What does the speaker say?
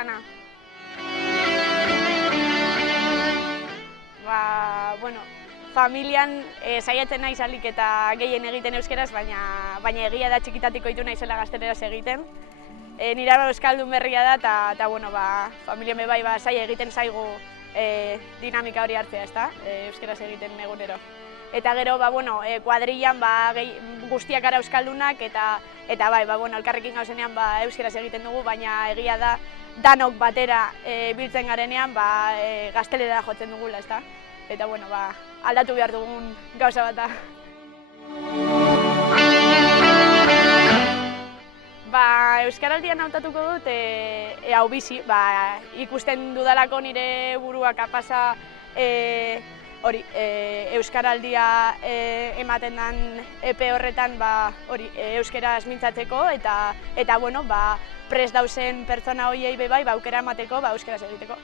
esana. Bueno, familian saiatzen naiz ahalik eta gehien egiten euskeraz, baina egia da txikitatik ohitu naizela gazteleraz egiten. Nire araba euskaldun berria da, eta bueno, familian bai zaila egiten zaigu dinamika hori hartzea, ezta? Euskeraz egiten egunero. Eta gero, kuadrillan guztiak gara euskaldunak, eta bai, elkarrekin gauzenean euskeraz egiten dugu, baina egia da danok batera biltzen garenean gaztelera jotzen dugula, ezta? Eta aldatu behar dugun gauza bat da. Euskaraldian hautatuko dut hau bizi, ikusten dudalako nire burua kapasa euskaraldia ematen den epe horretan euskaraz mintzatzeko eta prest dauzen pertsona horiei bai aukera emateko euskaraz egiteko.